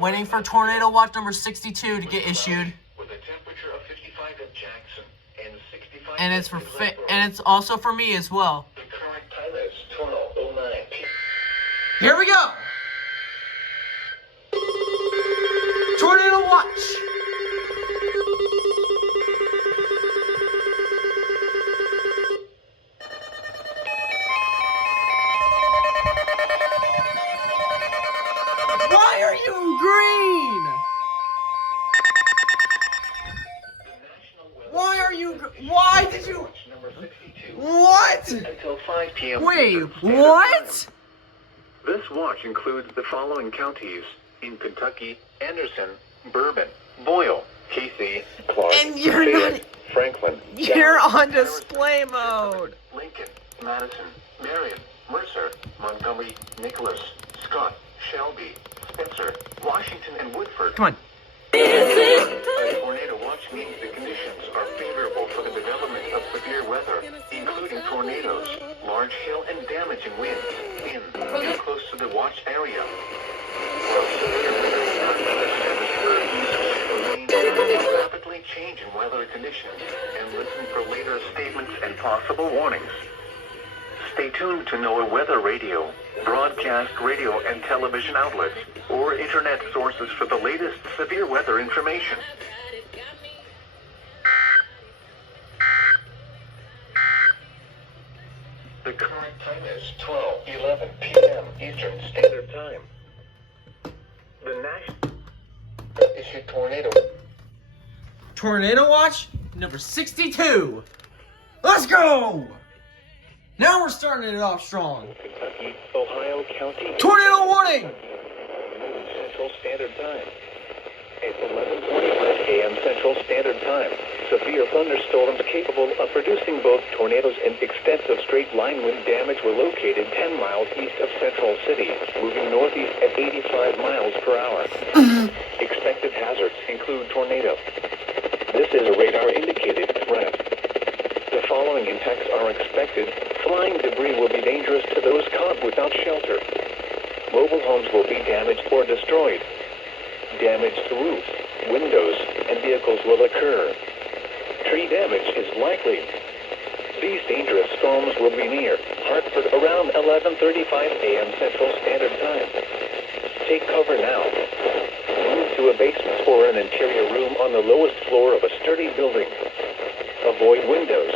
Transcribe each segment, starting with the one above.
Waiting for tornado watch number 62 to get issued. With a temperature of 55 at Jackson and 65 And it's and it's also for me as well. The current time is 12:09 p.m. Here we go. Tornado watch. Why are you green? Why are you? Why did you? Number 62. What? Until 5 p.m. Wait, what? This watch includes the following counties in Kentucky: Anderson, Bourbon, Boyle, Casey, Clark, And you're Fayette, not. Franklin, You're Dallas, on display mode. Lincoln, Madison, Marion, Mercer, Montgomery, Nicholas, Scott, Shelby, Spencer, Washington, and Woodford. Come on. A tornado watch means the conditions are favorable for the development of severe weather, including tornadoes, large hail, and damaging winds in and close to the watch area. While severe weather is not necessarily where users remain rapidly changing weather conditions and listen for later statements and possible warnings. Stay tuned to NOAA Weather Radio, broadcast radio and television outlets, or internet sources for the latest severe weather information. The current time is 12:11 p.m. Eastern Standard Time. The National issued Tornado watch number 62. Let's go. Now we're starting it off strong. Kentucky, Ohio County. Tornado warning. Central Standard Time. At 11:45 a.m. Central Standard Time, severe thunderstorms capable of producing both tornadoes and extensive straight-line wind damage were located 10 miles east of Central City, moving northeast at 85 miles per hour. Expected hazards include tornado. This is a radar-indicated threat. The following impacts are expected. Flying debris will be dangerous to those caught without shelter. Mobile homes will be damaged or destroyed. Damaged roofs, windows, and vehicles will occur. Tree damage is likely. These dangerous storms will be near Hartford around 11:35 a.m. Central Standard Time. Take cover now. Move to a basement or an interior room on the lowest floor of a sturdy building. Avoid windows.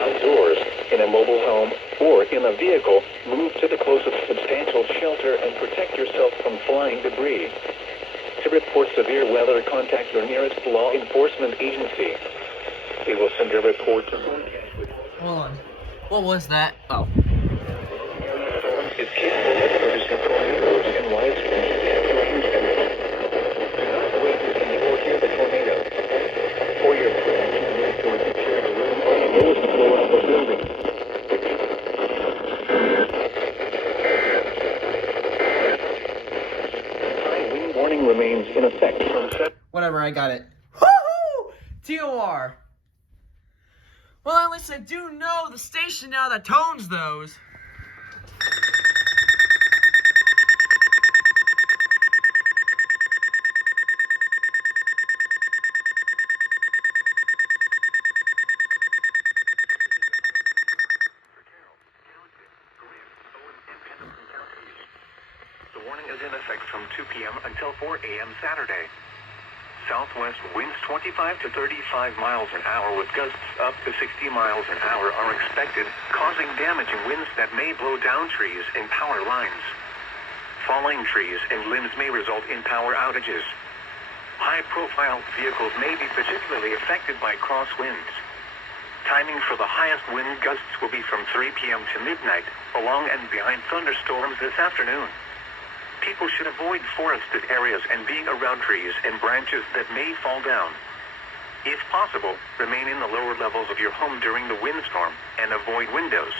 Outdoors, in a mobile home, or in a vehicle, move to the closest substantial shelter and protect yourself from flying debris. To report severe weather, contact your nearest law enforcement agency. They will send a report to Hold on. What was that? Oh. is capable of producing tornadoes and widespread rains and do not wait to see or hear the tornado. For your protection, move to a secure room on the lowest floor of a building. High wind warning remains in effect from Whatever, I got it. Woohoo! TOR. Well, at least I do know the station now that tones those. The warning is in effect from 2 p.m. until 4 a.m. Saturday. Southwest winds 25 to 35 miles an hour with gusts up to 60 miles an hour are expected, causing damaging winds that may blow down trees and power lines. Falling trees and limbs may result in power outages. High-profile vehicles may be particularly affected by crosswinds. Timing for the highest wind gusts will be from 3 p.m. to midnight, along and behind thunderstorms this afternoon. People should avoid forested areas and being around trees and branches that may fall down. If possible, remain in the lower levels of your home during the windstorm and avoid windows.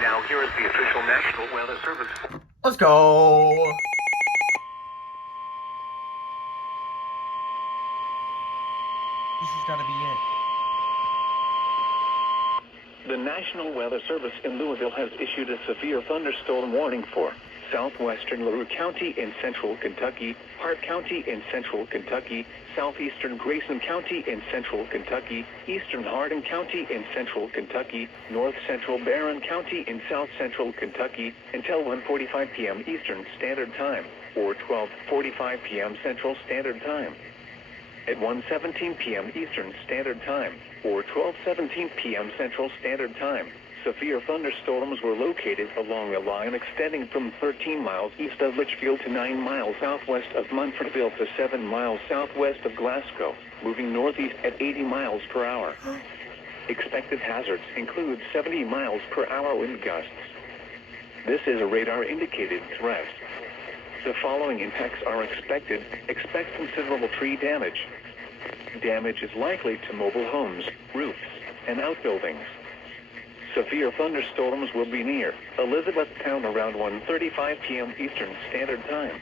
Now here is the official National Weather Service. Let's go. This has got to be it. The National Weather Service in Louisville has issued a severe thunderstorm warning for southwestern LaRue County in central Kentucky, Hart County in central Kentucky, southeastern Grayson County in central Kentucky, eastern Hardin County in central Kentucky, north central Barron County in south central Kentucky until 1:45 p.m. Eastern Standard Time or 12:45 p.m. Central Standard Time. At 1:17 p.m. Eastern Standard Time or 12:17 p.m. Central Standard Time, severe thunderstorms were located along a line extending from 13 miles east of Litchfield to 9 miles southwest of Munfordville to 7 miles southwest of Glasgow, moving northeast at 80 miles per hour. Expected hazards include 70 miles per hour wind gusts. This is a radar-indicated threat. The following impacts are expected. Expect considerable tree damage. Damage is likely to mobile homes, roofs, and outbuildings. Severe thunderstorms will be near Elizabethtown around 1:35 p.m. Eastern Standard Time.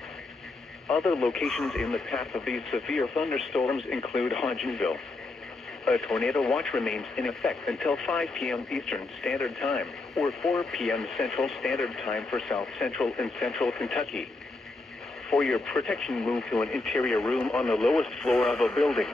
Other locations in the path of these severe thunderstorms include Hodgenville. A tornado watch remains in effect until 5 p.m. Eastern Standard Time or 4 p.m. Central Standard Time for South Central and Central Kentucky. For your protection, move to an interior room on the lowest floor of a building.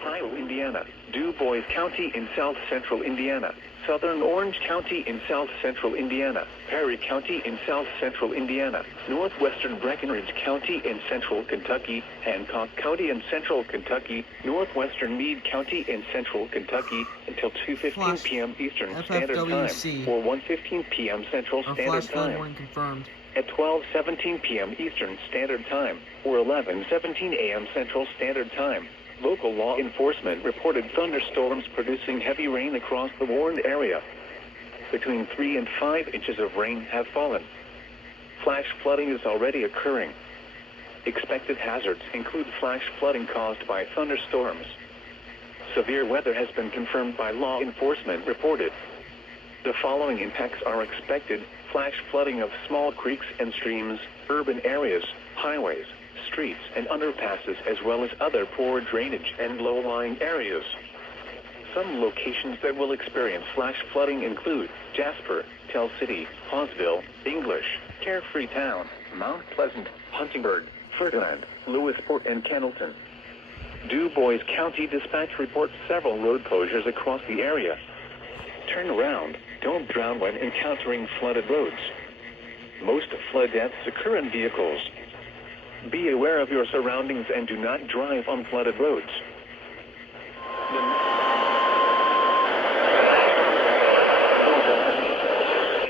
Ohio, Indiana, Du Bois County in south central Indiana, southern Orange County in south central Indiana, Perry County in south central Indiana, northwestern Breckinridge County in central Kentucky, Hancock County in central Kentucky, northwestern Meade County in central Kentucky until 2:15 p.m. Eastern Standard Time or 1:15 p.m. Central Standard Time. Confirmed. At 12:17 p.m. Eastern Standard Time or 11:17 a.m. Central Standard Time. Local law enforcement reported thunderstorms producing heavy rain across the warned area. Between 3 and 5 inches of rain have fallen. Flash flooding is already occurring. Expected hazards include flash flooding caused by thunderstorms. Severe weather has been confirmed by law enforcement reported. The following impacts are expected: flash flooding of small creeks and streams, urban areas, highways, streets and underpasses, as well as other poor drainage and low-lying areas. Some locations that will experience flash flooding include Jasper, Tell City, Hawesville, English, Carefree Town, Mount Pleasant, Huntingburg, Ferdinand, Lewisport, and Kennelton. Du Bois County Dispatch reports several road closures across the area. Turn around. Don't drown when encountering flooded roads. Most flood deaths occur in vehicles. Be aware of your surroundings and do not drive on flooded roads.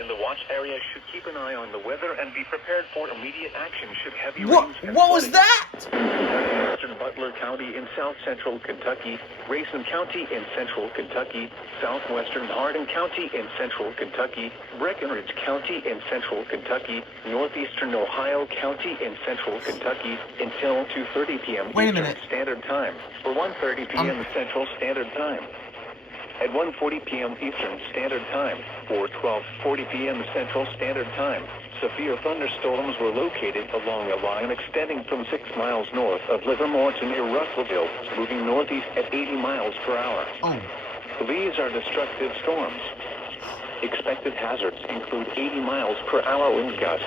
In the watch area should keep an eye on the weather and be prepared for immediate action should heavy rains and What was flooding. that? Western Butler County in south central Kentucky, Grayson County in central Kentucky, southwestern Hardin County in central Kentucky, Breckinridge County in central Kentucky, northeastern Ohio County in central Kentucky until 2:30 p.m. Eastern Standard Time or 1:30 p.m. Central Standard Time. At 1:40 p.m. Eastern Standard Time or 12:40 p.m. Central Standard Time, severe thunderstorms were located along a line extending from 6 miles north of Livermore to near Russellville, moving northeast at 80 miles per hour. These are destructive storms. Expected hazards include 80 miles per hour wind gusts.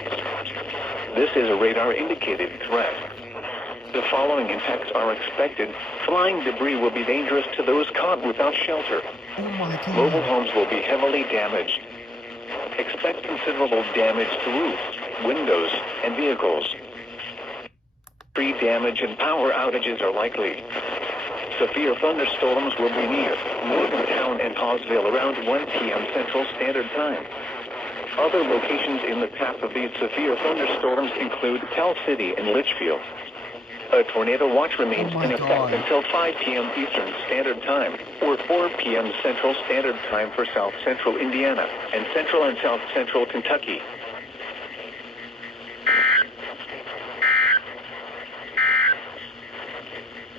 This is a radar-indicated threat. The following impacts are expected. Flying debris will be dangerous to those caught without shelter. Mobile homes will be heavily damaged. Expect considerable damage to roofs, windows, and vehicles. Tree damage and power outages are likely. Severe thunderstorms will be near Morgantown and Hawesville around 1 p.m. Central Standard Time. Other locations in the path of these severe thunderstorms include Tell City and Litchfield. A tornado watch remains in effect until 5 p.m. Eastern Standard Time or 4 p.m. Central Standard Time for South Central Indiana and Central and South Central Kentucky.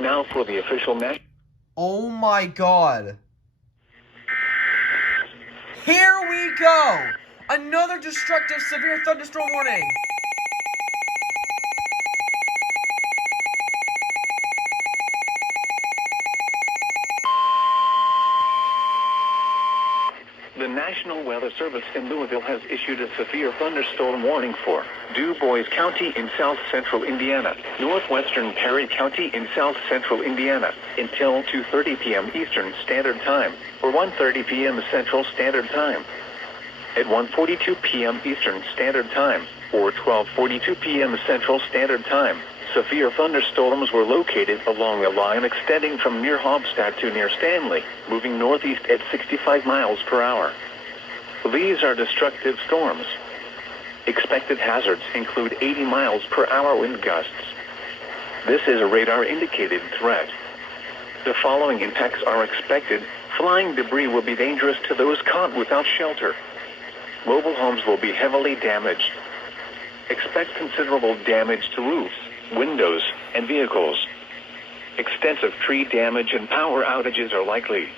Now for the official national. Oh my god. Here we go! Another destructive severe thunderstorm warning! National Weather Service in Louisville has issued a severe thunderstorm warning for Du Bois County in south central Indiana, northwestern Perry County in south central Indiana, until 2:30 p.m. Eastern Standard Time, or 1:30 p.m. Central Standard Time. At 1:42 p.m. Eastern Standard Time, or 12:42 p.m. Central Standard Time, severe thunderstorms were located along a line extending from near Hobstadt to near Stanley, moving northeast at 65 miles per hour. These are destructive storms. Expected hazards include 80 miles per hour wind gusts. This is a radar-indicated threat. The following impacts are expected. Flying debris will be dangerous to those caught without shelter. Mobile homes will be heavily damaged. Expect considerable damage to roofs, windows, and vehicles. Extensive tree damage and power outages are likely.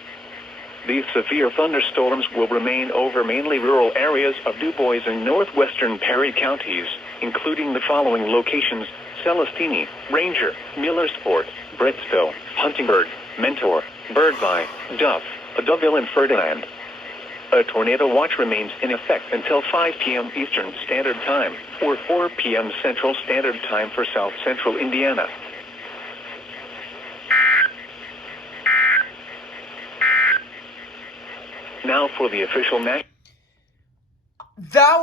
These severe thunderstorms will remain over mainly rural areas of Du Bois and northwestern Perry counties, including the following locations: Celestini, Ranger, Millersport, Britsville, Huntingburg, Mentor, Birdvine, Duff, Duville, and Ferdinand. A tornado watch remains in effect until 5 p.m. Eastern Standard Time, or 4 p.m. Central Standard Time for South Central Indiana. Now for the official That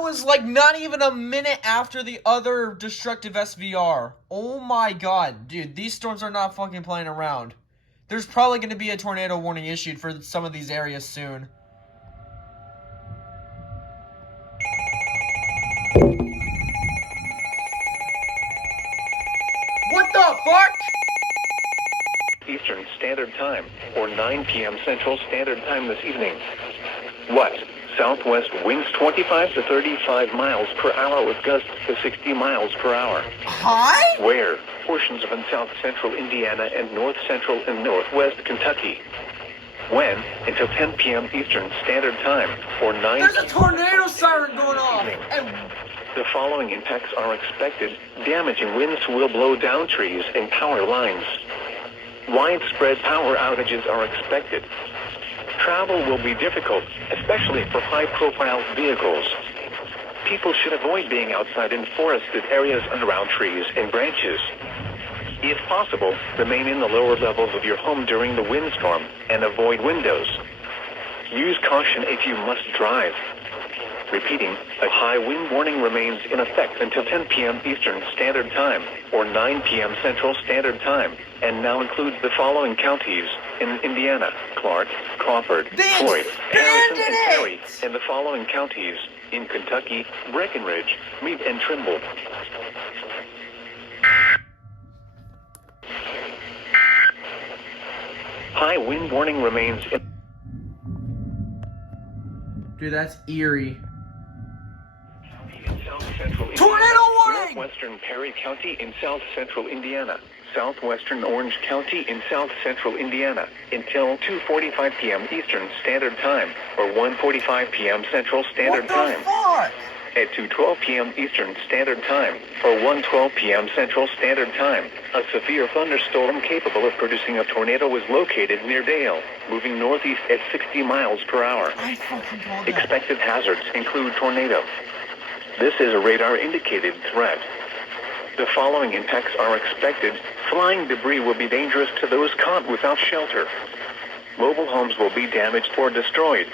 was like not even a minute after the other destructive SVR. Oh my god, dude, these storms are not fucking playing around. There's probably going to be a tornado warning issued for some of these areas soon. What the fuck? Eastern Standard Time, or 9 p.m. Central Standard Time this evening. What? Southwest winds 25 to 35 miles per hour with gusts to 60 miles per hour. Hi? Where? Portions of south central Indiana and north central and northwest Kentucky. When? Until 10 p.m. Eastern Standard Time, or 9 There's a tornado siren going off. And the following impacts are expected. Damaging winds will blow down trees and power lines. Widespread power outages are expected. Travel will be difficult, especially for high-profile vehicles. People should avoid being outside in forested areas and around trees and branches. If possible, remain in the lower levels of your home during the windstorm and avoid windows. Use caution if you must drive. Repeating, a high wind warning remains in effect until 10 p.m. Eastern Standard Time, or 9 p.m. Central Standard Time, and now includes the following counties in Indiana: Clark, Crawford, Floyd, Harrison, and Perry, and the following counties in Kentucky: Breckenridge, Meade, and Trimble. High wind warning remains in... dude, that's eerie. Tornado warning! Northwestern Perry County in south central Indiana. Southwestern Orange County in south central Indiana until 2:45 p.m. Eastern Standard Time, or 1:45 p.m. Central Standard Time. What the fuck? At 2:12 p.m. Eastern Standard Time, or 1:12 p.m. Central Standard Time, a severe thunderstorm capable of producing a tornado was located near Dale, moving northeast at 60 miles per hour. I fucking called that. Expected hazards include tornado. This is a radar-indicated threat. The following impacts are expected. Flying debris will be dangerous to those caught without shelter. Mobile homes will be damaged or destroyed.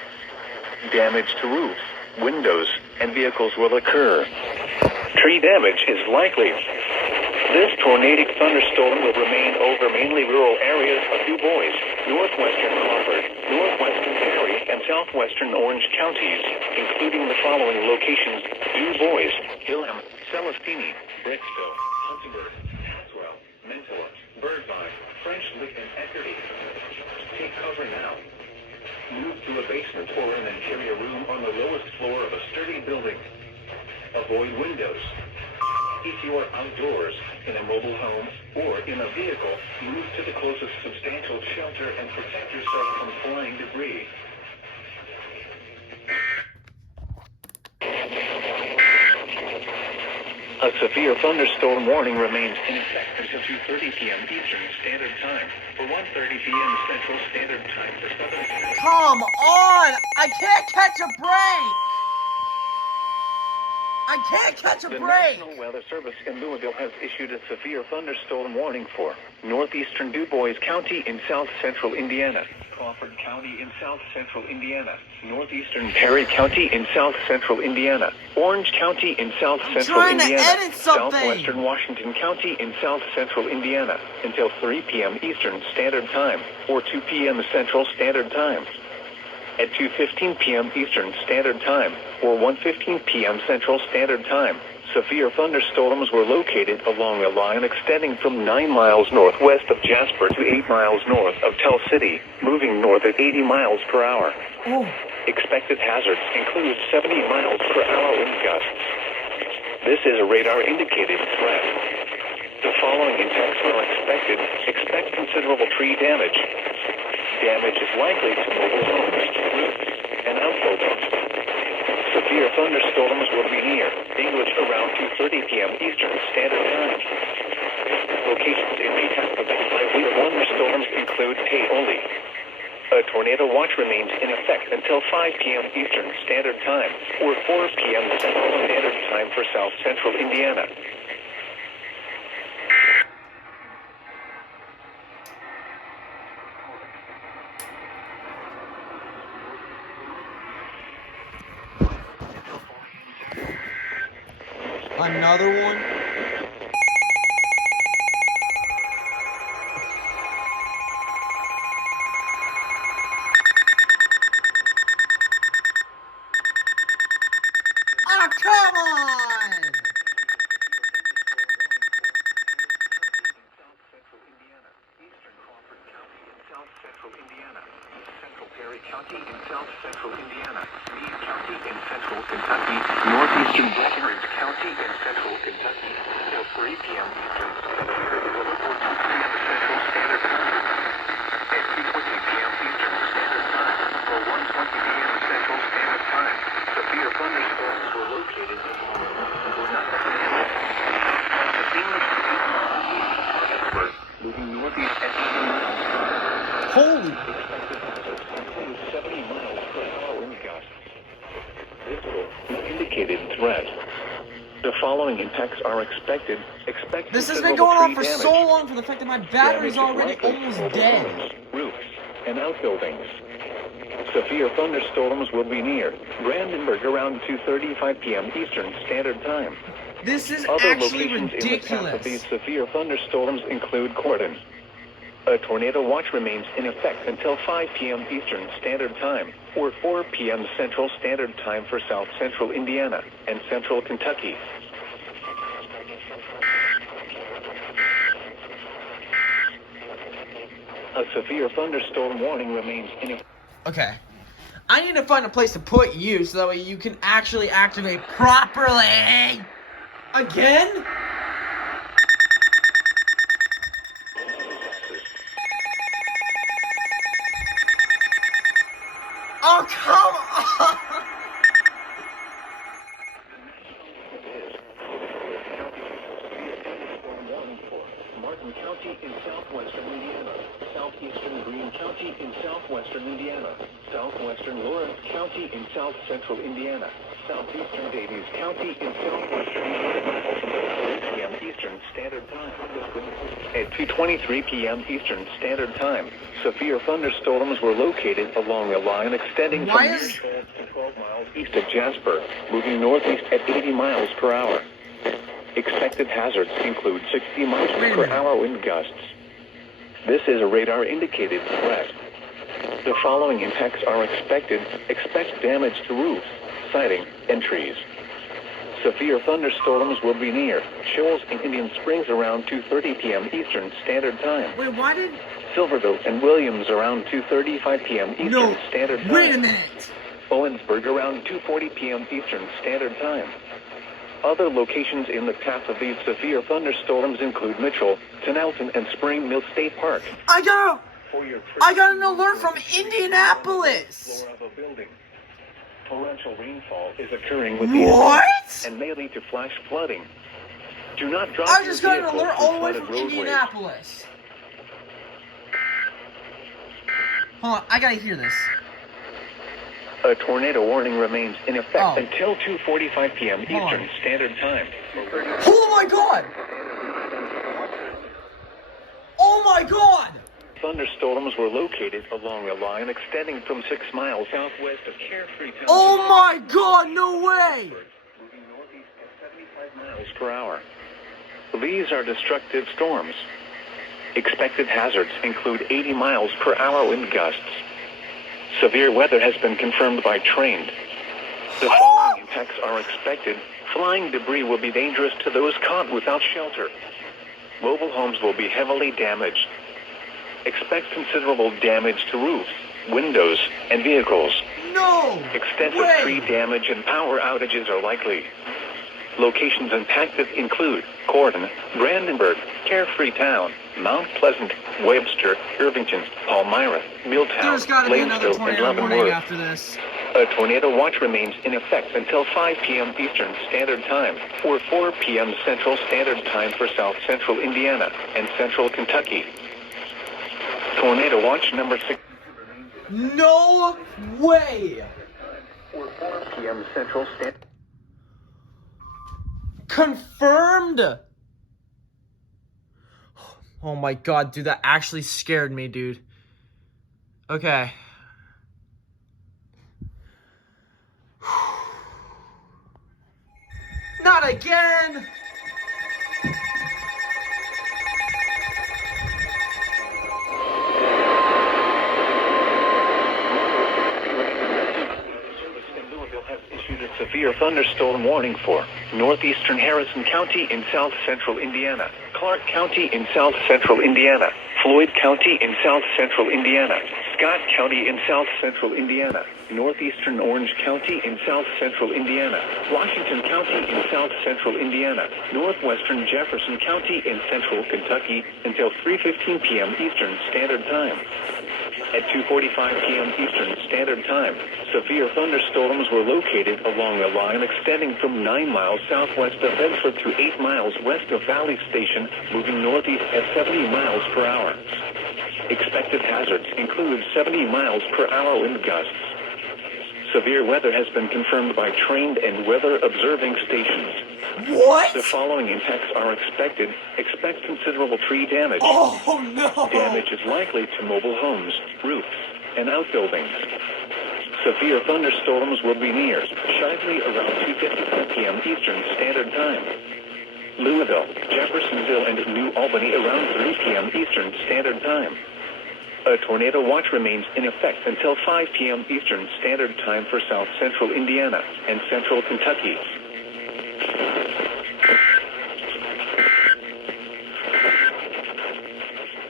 Damage to roofs, windows, and vehicles will occur. Tree damage is likely. This tornadic thunderstorm will remain over mainly rural areas of Du Bois, northwestern Crawford, northwestern Perry, and southwestern Orange counties, including the following locations: Du Bois, Gilham, Celestini, Britsville, Huntingburg, Haswell, Mentor, Birdvine, French Lick, and Eckerty. Take cover now. Move to a basement or an interior room on the lowest floor of a sturdy building. Avoid windows. If you are outdoors, in a mobile home, or in a vehicle, move to the closest substantial shelter and protect yourself from flying debris. A severe thunderstorm warning remains in effect until 2:30 p.m. Eastern Standard Time for 1:30 p.m. Central Standard Time for Southern California. Come on! I can't catch a break! I can't catch a The break! National Weather Service in Louisville has issued a severe thunderstorm warning for northeastern Du Bois County in south central Indiana, Crawford County in south central Indiana, northeastern Perry County in south central Indiana, Orange County in south central trying to Indiana, edit something. southwestern Washington County in south central Indiana until 3 p.m. Eastern Standard Time or 2 p.m. Central Standard Time. At 2:15 p.m. Eastern Standard Time or 1:15 p.m. Central Standard Time, severe thunderstorms were located along a line extending from 9 miles northwest of Jasper to 8 miles north of Tell City, moving north at 80 miles per hour. Oh. Expected hazards include 70 miles per hour wind gusts. This is a radar-indicated threat. The following impacts are expected. Expect considerable tree damage. Damage is likely to mobile homes, roofs, and outbuildings. Severe thunderstorms will be near English around 2:30 p.m. Eastern Standard Time. Locations in the path of severe thunderstorms include Paoli. A tornado watch remains in effect until 5 p.m. Eastern Standard Time or 4 p.m. Central Standard Time for South Central Indiana. Another one? Oh, come on! County in south central Indiana, Meade County in central Kentucky, northeastern Breckinridge County in central Kentucky, till 3 p.m. Eastern Standard Time, or 2 p.m. Central Standard Time, at 2:20 p.m. Eastern Standard Time, or 1:20 p.m. Central Standard Time. Severe thunderstorms were located in moving northeast at 80 miles per hour. Holy! Indicated threat. The following impacts are expected. Expect This has been considerable going on tree for damage. so long for the fact that my battery's Damage is already likely to almost mobile dead. homes, roofs, and outbuildings. Severe thunderstorms will be near Brandenburg around 2:35 p.m. Eastern Standard Time. This is Other actually locations in the path of these ridiculous. severe thunderstorms include Cordon. A tornado watch remains in effect until 5 p.m. Eastern Standard Time, or 4 p.m. Central Standard Time for South Central Indiana and Central Kentucky. A severe thunderstorm warning remains in effect. Okay. I need to find a place to put you so that way you can actually activate properly. Again? Oh, come on! Martin County in southwestern Indiana, southeastern Greene County in southwestern Indiana, southwestern Lawrence County in south central Indiana, southeastern Davies County in southwestern Indiana, 3 p.m. Eastern Standard Time. At 2:23 p.m. Eastern Standard Time, severe thunderstorms were located along a line extending Why from is- 12 miles east of Jasper, moving northeast at 80 miles per hour. Expected hazards include 60 miles per hour wind gusts. This is a radar-indicated threat. The following impacts are expected. Expect damage to roofs, siding, and trees. Severe thunderstorms will be near Shoals in Indian Springs around 2:30 p.m. Eastern Standard Time. Wait, why did... Silverville and Williams around 2:35 p.m. Eastern No, Standard Time. wait a minute! Owensburg around 2:40 p.m. Eastern Standard Time. Other locations in the path of these severe thunderstorms include Mitchell, Tonalton, and Spring Mill State Park. I got an alert from Indianapolis! Floor of a building. Torrential rainfall is occurring with What? and may lead to flash flooding. Do not drive I just got an your vehicle alert all the way through from flooded roadways. Indianapolis. Hold on, I gotta hear this. A tornado warning remains in effect Oh. until 2:45 p.m. Eastern Standard Time. Oh my god! Oh my god! Thunderstorms were located along a line extending from 6 miles southwest of Carefree Town. Oh my god, no way! Moving northeast at 75 miles per hour. These are destructive storms. Expected hazards include 80 miles per hour wind gusts. Severe weather has been confirmed by trained. The following impacts are expected. Flying debris will be dangerous to those caught without shelter. Mobile homes will be heavily damaged. Expect considerable damage to roofs, windows, and vehicles. No! Extensive way. tree damage and power outages are likely. Locations impacted include Gordon, Brandenburg, Carefree Town, Mount Pleasant, Webster, Irvington, Palmyra, Milltown, There's gotta be another Lanesville, and tornado warning Leavenworth. after this. A tornado watch remains in effect until 5 p.m. Eastern Standard Time or 4 p.m. Central Standard Time for South Central Indiana and Central Kentucky. Tornado watch number 6. No way! Or 4 p.m. Central Standard. Confirmed! Oh my god, dude, that actually scared me, dude. Okay. Not again! Issued a severe thunderstorm warning for northeastern Harrison County in south central Indiana, Clark County in south central Indiana, Floyd County in south central Indiana, Scott County in south central Indiana, northeastern Orange County in south central Indiana, Washington County in south central Indiana, northwestern Jefferson County in central Kentucky until 3:15 p.m. Eastern Standard Time. At 2:45 p.m. Eastern Standard Time, severe thunderstorms were located along a line extending from 9 miles southwest of Bedford to 8 miles west of Valley Station, moving northeast at 70 miles per hour. Expected hazards include 70 miles per hour wind gusts. Severe weather has been confirmed by trained and weather-observing stations. What? The following impacts are expected. Expect considerable tree damage. Oh no! Damage is likely to mobile homes, roofs, and outbuildings. Severe thunderstorms will be near Shively around 2:55 p.m. Eastern Standard Time. Louisville, Jeffersonville, and New Albany around 3 p.m. Eastern Standard Time. A tornado watch remains in effect until 5 p.m. Eastern Standard Time for South Central Indiana and Central Kentucky.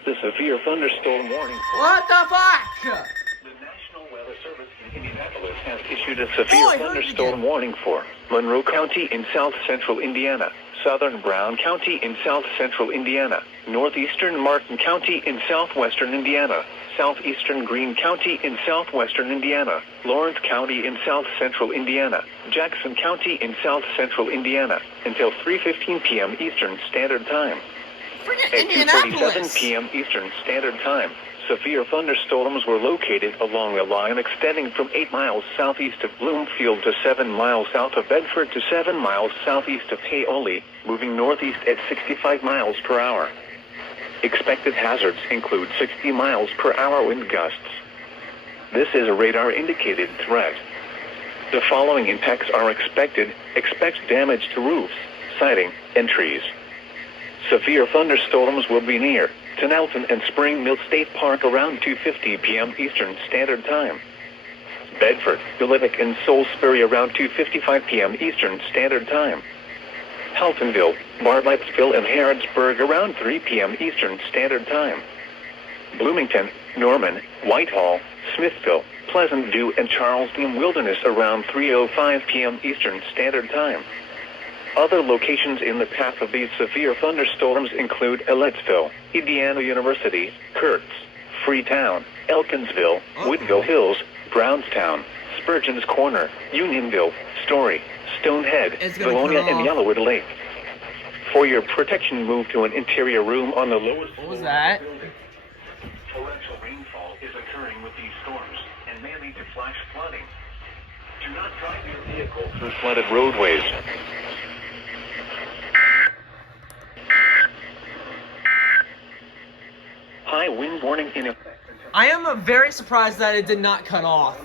The severe thunderstorm warning. What the fuck? The National Weather Service in Indianapolis has issued a severe Oh, I heard it thunderstorm again. warning for Monroe County in south central Indiana, southern Brown County in south central Indiana, northeastern Martin County in southwestern Indiana, southeastern Greene County in southwestern Indiana, Lawrence County in south central Indiana, Jackson County in south central Indiana, until 3:15 p.m. Eastern Standard Time. Freaking At 2:47 Indianapolis! p.m. Eastern Standard Time, severe thunderstorms were located along a line extending from 8 miles southeast of Bloomfield to 7 miles south of Bedford to 7 miles southeast of Paoli, moving northeast at 65 miles per hour. Expected hazards include 60 miles per hour wind gusts. This is a radar-indicated threat. The following impacts are expected. Expect damage to roofs, siding, and trees. Severe thunderstorms will be near Tonelton and Spring Mill State Park around 2:50 p.m. Eastern Standard Time. Bedford, Gillippick, and Salisbury around 2:55 p.m. Eastern Standard Time. Haltonville, Bartlettsville, and Harrodsburg around 3 p.m. Eastern Standard Time. Bloomington, Norman, Whitehall, Smithville, Pleasant View, and Charleston Wilderness around 3:05 p.m. Eastern Standard Time. Other locations in the path of these severe thunderstorms include Ellettsville, Indiana University, Kurtz, Freetown, Elkinsville, Woodville Hills, Brownstown, Spurgeon's Corner, Unionville, Story, Stonehead, It's gonna Livonia, cut and off. Yellowwood Lake. For your protection, move to an interior room on the lowest floor. What was that? Torrential rainfall is occurring with these storms and may lead to flash flooding. Do not drive your vehicle through flooded roadways. High wind warning in effect. I am very surprised that it did not cut off.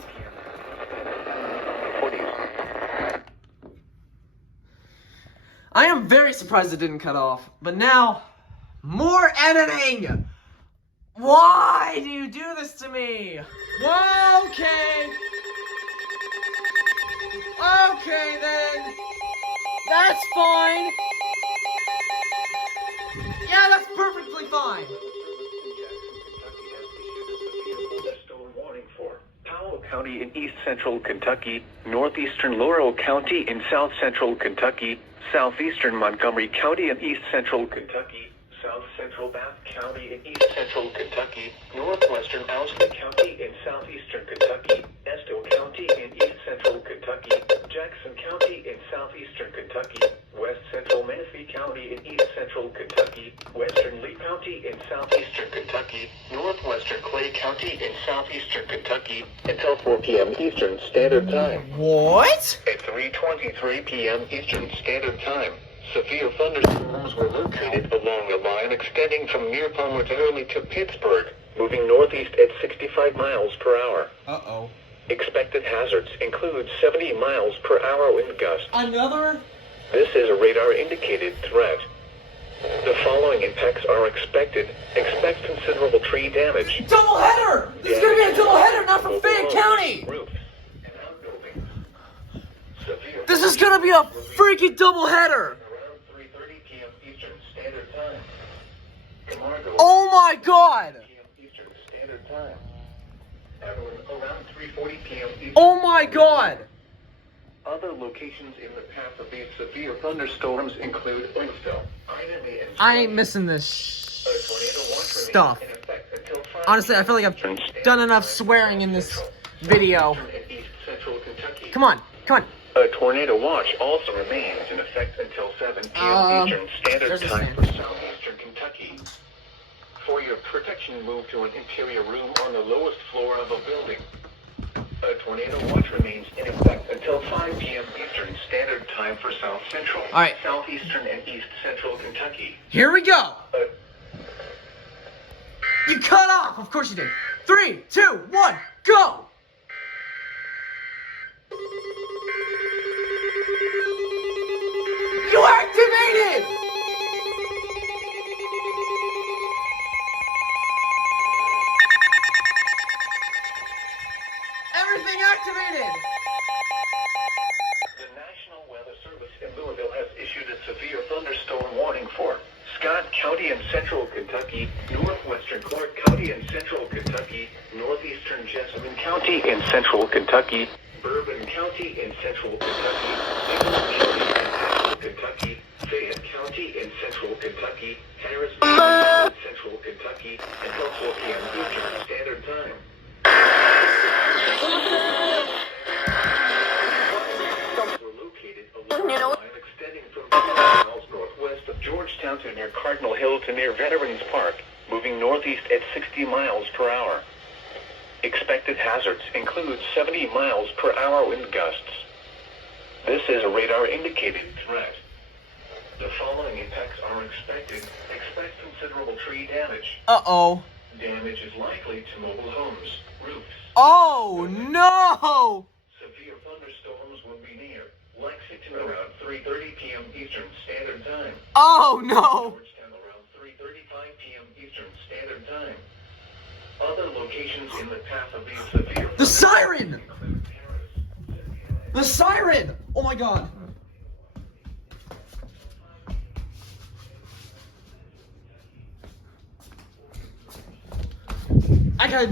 I am very surprised it didn't cut off. But now, more editing! Why do you do this to me? Okay. Okay then. That's fine. Yeah, that's perfectly fine. Powell County in east central Kentucky, northeastern Laurel County in south central Kentucky, southeastern Montgomery County in east central Kentucky, south central Bath County in east central Kentucky, northwestern Owsley County in southeastern Kentucky, Estill County in east central Kentucky, Jackson County in southeastern Kentucky, west central Menifee County in east central Kentucky, western Lee County in southeastern Kentucky, northwestern Clay County in southeastern Kentucky, until 4 p.m. Eastern Standard Time. What? At 3:23 p.m. Eastern Standard Time, severe thunderstorms were located along a line extending from near Palmer to Pittsburgh, moving northeast at 65 miles per hour. Uh-oh. Expected hazards include 70 miles per hour wind gusts. Another? This is a radar-indicated threat. The following impacts are expected. Expect considerable tree damage. Double header! This is gonna be a double header, not from Fayette County! Roofs and outbuildings. Severe This is gonna be a freaking double header! around 3:30 p.m. Eastern Standard Time. Camargo. Oh my god! p.m. Eastern Standard Time. Abilene around 3:40 p.m. Eastern. Oh my god! Other locations in the path of these severe thunderstorms include Oakville, Ida, and I ain't missing this stuff. Honestly, I feel like I've done enough swearing in this video. Come on, come on. A tornado watch also remains in effect until 7 p.m. Eastern Standard there's a Time stand. for southeastern Kentucky. For your protection, move to an interior room on the lowest floor of a building. A tornado watch remains in effect until 5 p.m. Eastern Standard Time for South Central, Alright. Southeastern, and East Central Kentucky. Here we go! A You cut off! Of course you did. 3, 2, 1, go! You activated! Everything activated! The National Weather Service in Louisville has issued a severe thunderstorm warning for Scott County in central Kentucky, northwestern Clark County in central Kentucky, northeastern Jessamine County in central Kentucky, Bourbon County in central Kentucky, Nicholas County in central Kentucky, Fayette County in central Kentucky, Harris County in central Kentucky, until 4 p.m. Eastern Standard Time. Were located along a line extending from 2 miles northwest of Georgetown to near Cardinal Hill to near Veterans Park, moving northeast at 60 miles per hour. Expected hazards include 70 miles per hour wind gusts. This is a radar-indicated threat. The following impacts are expected. Expect considerable tree damage. Uh-oh. Damage is likely to mobile homes, roofs. Oh, no! Severe thunderstorms will be near Lexington around 3:30 p.m. Eastern Standard Time. Oh, no! Georgetown around 3:35 p.m. Eastern Standard Time. Other locations in the path of these severe The siren! include Paris. The siren! Oh my god. I got...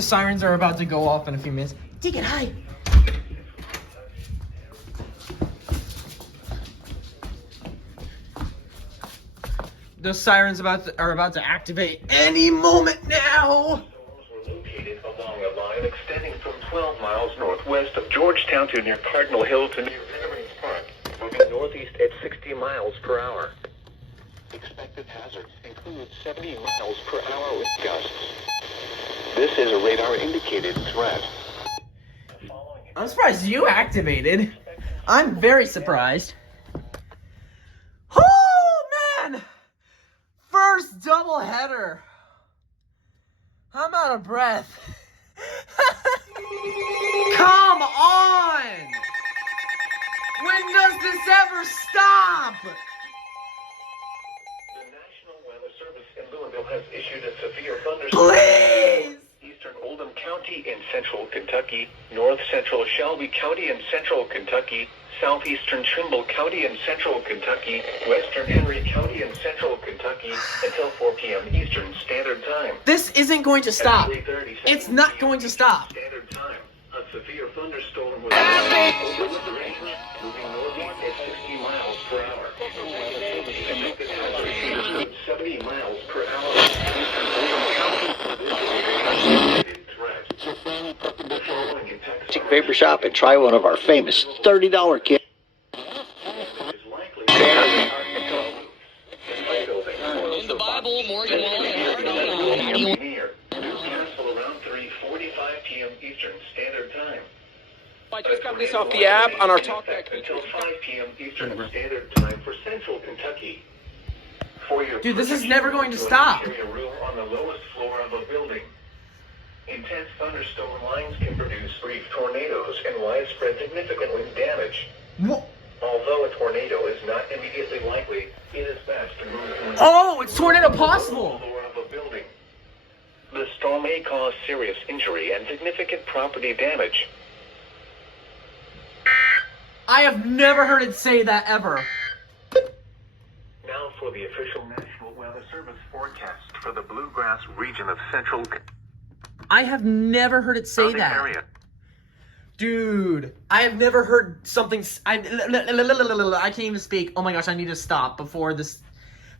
The sirens are about to go off in a few minutes. Take it high. The sirens are about to activate any moment now. Were located along a line extending from 12 miles northwest of Georgetown to near Cardinal Hill to near Veterans Park, moving northeast at 60 miles per hour. Expected hazards include 70 miles per hour wind gusts. This is a radar-indicated threat. I'm surprised you activated. I'm very surprised. Oh, man! First doubleheader. I'm out of breath. Come on! When does this ever stop? The National Weather Service in Louisville has issued a severe thunderstorm. Please! Eastern Oldham County in central Kentucky, north central Shelby County in central Kentucky, southeastern Trimble County in central Kentucky, western Henry County in central Kentucky, until 4 p.m. Eastern Standard Time. This isn't going to stop. At 3:30 It's not going to stop. Standard Time. A severe thunderstorm was over the range, moving northeast at 60 miles per hour. Expected hazard 70 miles per hour. Eastern Oldham County threat. Paper shop and try one of our famous $30 kits. In the Bible, Morgan Wallen. Newcastle around 3:45 p.m. Eastern Standard Time. I just got this off the app on our TalkBack Until 5 p.m. Eastern Standard Time for Central Kentucky. For your Dude, this is never going to an stop. interior room on the lowest floor of a building. Intense thunderstorm lines can produce brief tornadoes and widespread significant wind damage. What? Although a tornado is not immediately likely, it is best to move to an Oh, it's tornado possible. floor of a building. The storm may cause serious injury and significant property damage. I have never heard it say that ever. Now for the official National Weather Service forecast for the Bluegrass region of central I have never heard it say surrounding that. area. Dude, I have never heard something. I can't even speak. Oh my gosh, I need to stop before this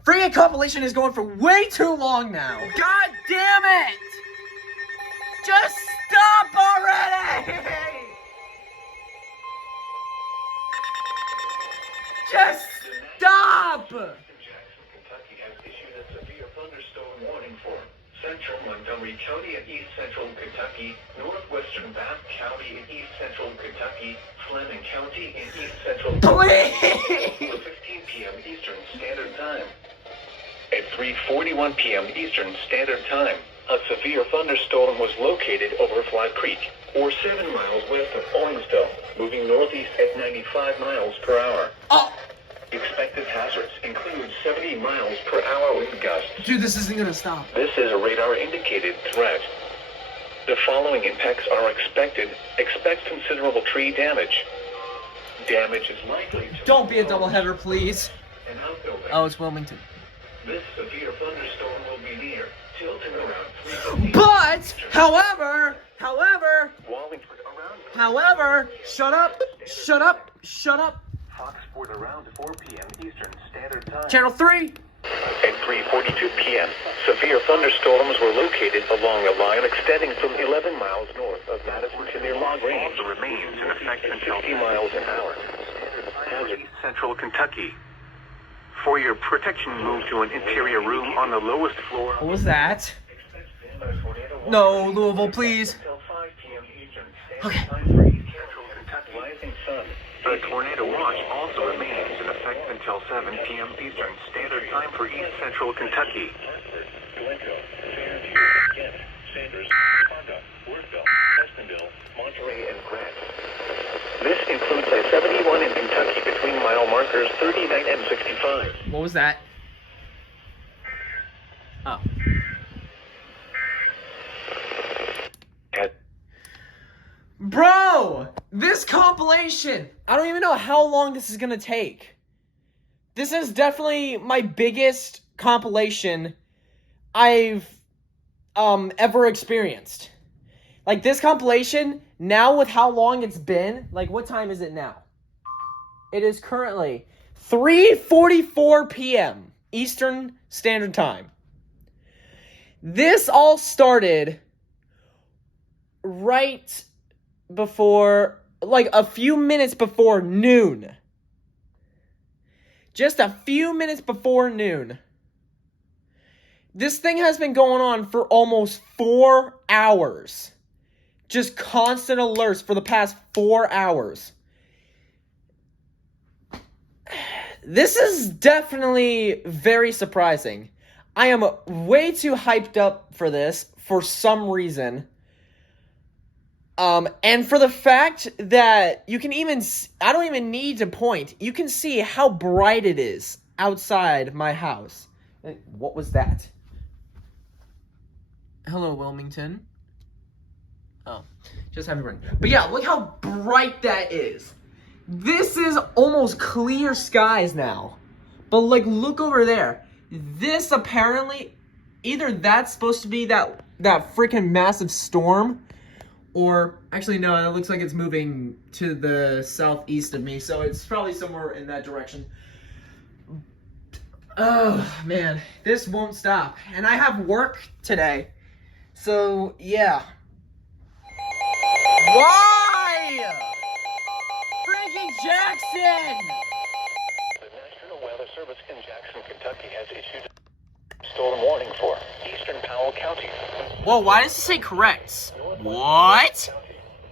freaking compilation is going for way too long now. God damn it! Just stop already! Just stop! Jackson, Kentucky has issued a severe thunderstorm warning for central Montgomery County and east central Kentucky, northwestern Bath County and east central Kentucky, Fleming County and east central Please! 15 p.m. Eastern Standard Time. At 3:41 p.m. Eastern Standard Time, a severe thunderstorm was located over Flat Creek, or 7 miles west of Owensville, moving northeast at 95 miles per hour. Oh, Expected hazards include 70 miles per hour wind gusts. dude, this isn't gonna stop. This is a radar-indicated threat. The following impacts are expected. Expect considerable tree damage. Damage is likely to... Don't be a doubleheader, please. An outbuilding. Oh, it's Wilmington. This severe thunderstorm will be near, tilting around 3:15. But, however, Wallingford around... shut up. Foxford around 4 p.m. Eastern Standard Time. Channel 3. At 3:42 p.m., severe thunderstorms were located along a line extending from 11 miles north of Madison to near Log Range. Remains in effect until 60 miles an hour. Hazard Central Kentucky. For your protection, move to an interior room on the lowest floor. What was that? No, Louisville, please. Until 5 p.m. Eastern Okay. Standard Time for East Central Kentucky. Rising sun. The tornado watch also remains in effect until 7 p.m. Eastern Standard Time for East Central Kentucky. Sanders, Honda, Worthville, Prestonville, Monterey, and Grant. This includes a 71 in Kentucky between mile markers 39 and 65. What was that? Oh. Bro! This compilation! I don't even know how long this is gonna take. This is definitely my biggest compilation I've ever experienced. Like, this compilation, now with how long it's been, like, what time is it now? It is currently 3:44 p.m. Eastern Standard Time. This all started right before, like, a few minutes before noon. Just a few minutes before noon. This thing has been going on for almost 4 hours. Just constant alerts for the past 4 hours. This is definitely very surprising. I am way too hyped up for this for some reason. And for the fact that you can even, I don't even need to point. You can see how bright it is outside my house. What was that? Hello, Wilmington. Oh, just happy running. But yeah, look how bright that is. This is almost clear skies now. But like, look over there. This apparently, either that's supposed to be that freaking massive storm, or actually no, it looks like it's moving to the southeast of me, so it's probably somewhere in that direction. Oh man, this won't stop. And I have work today. So yeah. Why? Frankie Jackson! The National Weather Service in Jackson, Kentucky has issued a storm warning for eastern Powell County. Whoa, why does it say correct? What?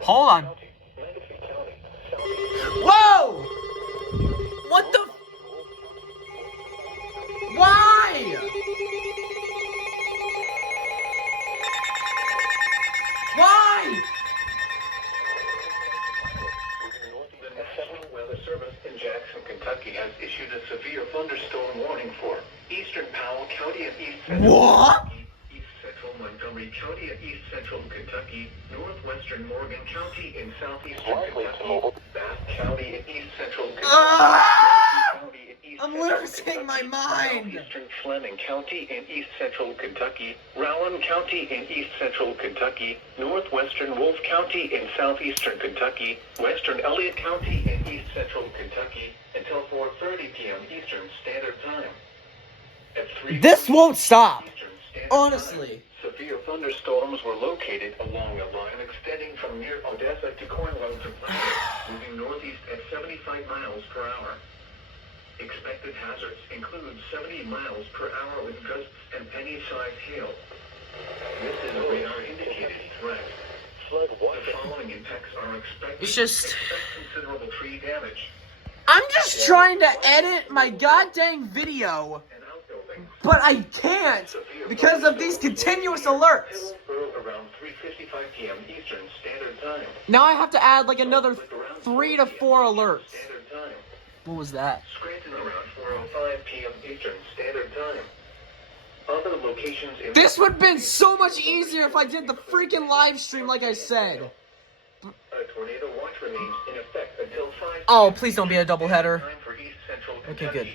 Hold on. Whoa! What the? Why? Why? The National Weather Service in Jackson, Kentucky has issued a severe thunderstorm warning for eastern Powell County and east central What? Kentucky, east central Montgomery County and east central Kentucky, northwestern Morgan County and southeastern Kentucky, Bath County and east central Kentucky, County and east I'm central losing my Kentucky, mind. southeastern Fleming County and east central Kentucky, Rowan County and east central Kentucky, northwestern Wolfe County and southeastern Kentucky, western Elliott County and east central Kentucky until 4:30 p.m. Eastern Standard Time. At 3:40 This won't stop. Eastern Standard Honestly. Time, severe thunderstorms were located along a line extending from near Odessa to Cornwall to Plymouth, moving northeast at 75 miles per hour. Expected hazards include 70 miles per hour with gusts and penny-sized hail. This is a radar-indicated threat. Flood water. The following impacts are expected. It's just, Expect considerable tree damage I'm just trying to edit my goddamn video, and outbuildings. but I can't because of these continuous alerts. Around 3:55 p.m. Eastern Standard Time. Now I have to add like another 3 to 4 alerts. Standard Time. What was that? Scranton around 4:05 p.m. Eastern Standard Time. Other locations in This would have been so much easier if I did the freaking live stream like I said. A tornado watch remains in effect until 5 Oh, please don't be a doubleheader. time for East Central Okay, Kentucky.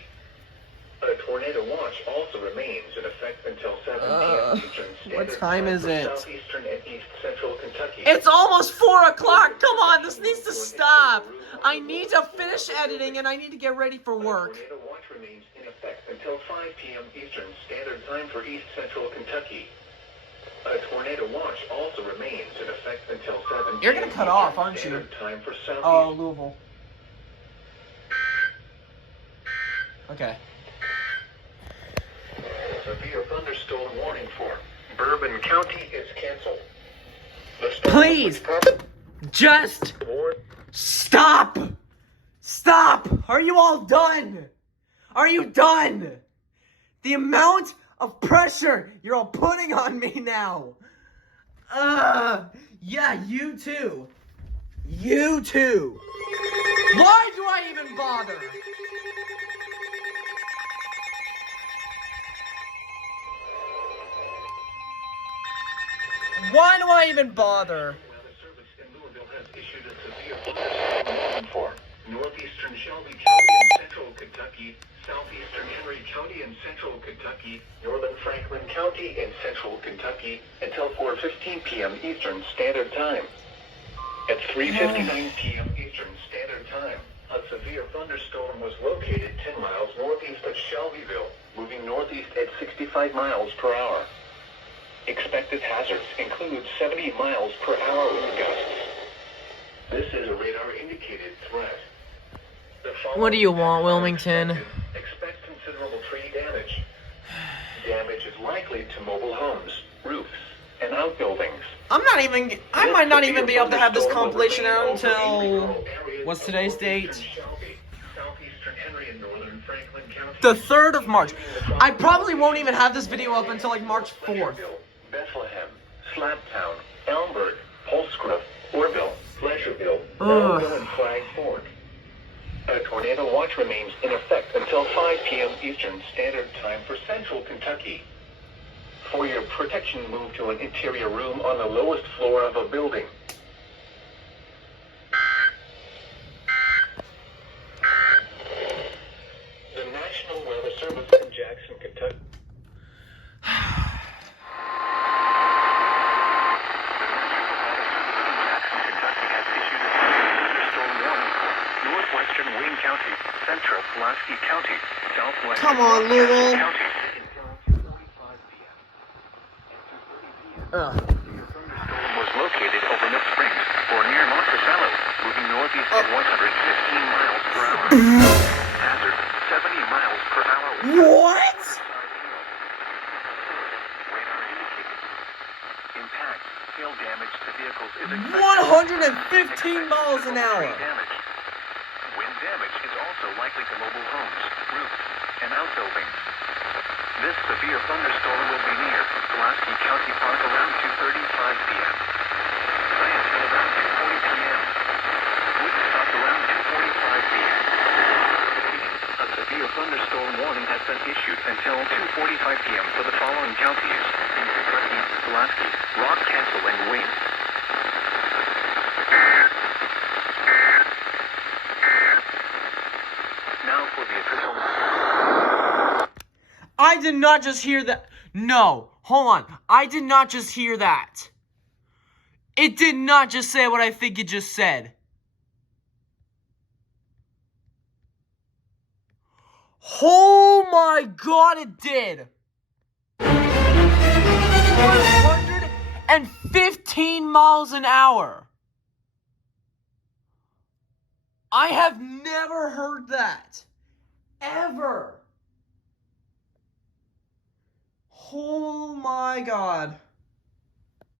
A tornado watch also remains in effect until 7 p.m. Eastern Standard what time is for it? Southeastern and East Central Kentucky. It's almost 4 o'clock. Come on, this needs to stop. I need to finish editing and I need to get ready for work. A tornado watch remains in effect until 5 p.m. Eastern Standard Time for East Central Kentucky. A tornado watch also remains in effect until 7 p.m. You're gonna cut off, aren't you? Standard Time for Southeast. Oh, Louisville. Okay. Severe thunderstorm warning for Bourbon County is canceled. The storm Please, just stop. Stop. Are you all done? Are you done? The amount of pressure you're all putting on me now. Yeah, you too. You too. Why do I even bother? Why do I even bother? Weather Service in Louisville has issued a severe thunderstorm warning for northeastern southeastern Shelby County and central Kentucky, southeastern Henry County and central Kentucky, northern Franklin County and central Kentucky, until 4:15 p.m. Eastern Standard Time. At 3:59 p.m. Eastern Standard Time, a severe thunderstorm was located 10 miles northeast of Shelbyville, moving northeast at 65 miles per hour. Expected hazards include 70 miles per hour wind gusts. This is a radar-indicated threat. What do you want, Wilmington? Expect considerable tree damage. Damage is likely to mobile homes, roofs, and outbuildings. I might not even be able to have this compilation out until, what's today's date? The 3rd of March. I probably won't even have this video up until like March 4th. Bethlehem, Slabtown, Elmberg, Holsgrove, Orville, Pleasureville, Belleville, and Flag Fork. A tornado watch remains in effect until 5 p.m. Eastern Standard Time for central Kentucky. For your protection, move to an interior room on the lowest floor of a building. The National Weather Service in Jackson, Kentucky. Northwestern Wayne County, Central Pulaski County, Southwest Come on, Louisville. County. Ugh. The thunderstorm was located over Mill Springs or near Monticello, moving northeast at 115 miles per hour. Hazard 70 miles per hour. What? Radar indicated. Impact, hail damage to vehicles is expected. 115 miles an hour. Tree damage. Wind damage is also likely to mobile homes, roofs, and outbuildings. This severe thunderstorm will be near Pulaski County Park around 2:35 p.m. Scranton around 2:40 p.m. Woodstock around 2:45 p.m. A severe thunderstorm warning has been issued until 2:45 p.m. for the following counties: in Kentucky, Pulaski, Rock Castle, and Wayne. Now for the official. I did not just hear that. No, hold on. I did not just hear that. It did not just say what I think it just said. Oh my god, it did. 115 miles an hour. I have never heard that. Ever. Oh my god.